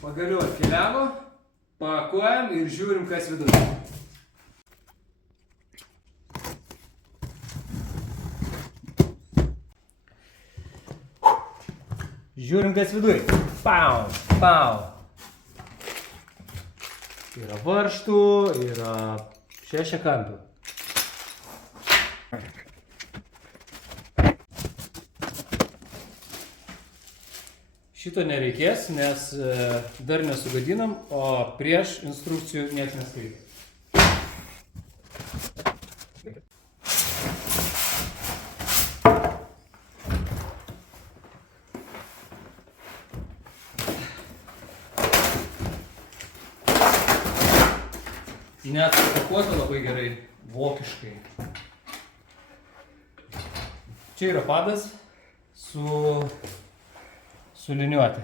Pagaliau atkeliavo, pakuojam ir žiūrim, kas viduje. Žiūrim, kas viduje. Pau, pau. Yra varžtų, yra šešiakampių. Šito nereikės, nes dar nesugadinam, o prieš instrukcijų nieks neskaitė. Net supakuota labai gerai, vokiškai. Čia yra padas suliniuoti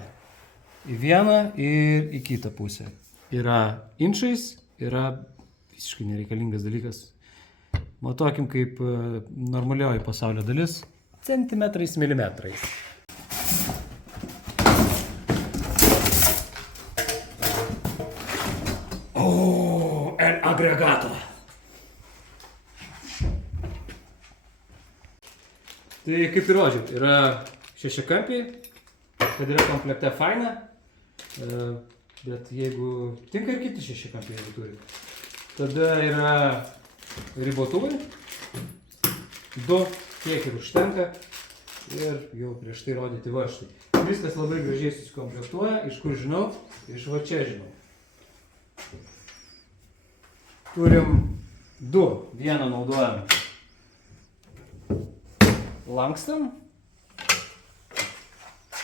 į vieną ir į kitą pusę. Yra inčais, yra visiškai nereikalingas dalykas. Matuokim kaip normalioji pasaulio dalis, centimetrais, milimetrais. El agregato. Tai kaip ir rodžiau, yra šešiakampiai, kad yra komplekte faina, bet jeigu tinka ir kiti šešiakampiai, jeigu turi. Tada yra ribotuvai, 2, tiek ir užtenka ir jau prieš tai rodyti varžtai. Viskas labai gražiai susikomplektuoja, iš kur žinau, iš va čia žinau. Turim 2, vieną naudojam lankstam,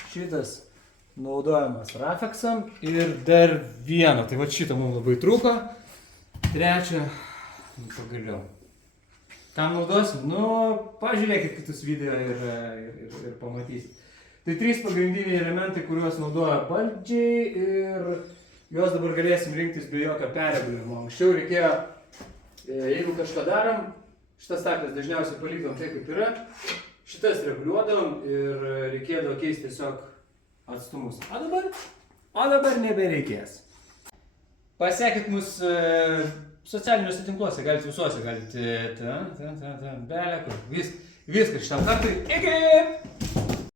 šitas naudojamas rafeksam ir dar vieną, tai va šitą mums labai trūko, trečią, pagaliau. Kam naudosim? Nu, pažiūrėkit kitus video ir pamatysit. Tai 3 pagrindiniai elementai, kuriuos naudoja baldžiai ir juos dabar galėsim rinktis be jokio perregulimo. Anksčiau reikėjo, jeigu kažką darom, šitas stakles dažniausiai palikdavom taip, kaip yra, šitas reguliuodavom ir reikėdavo keisti tiesiog atstumus. O dabar nebereikės. Pasekit mus socialiniuose tinkluose, galite visuose, galite belekur, viskas šitam kartui. Iki!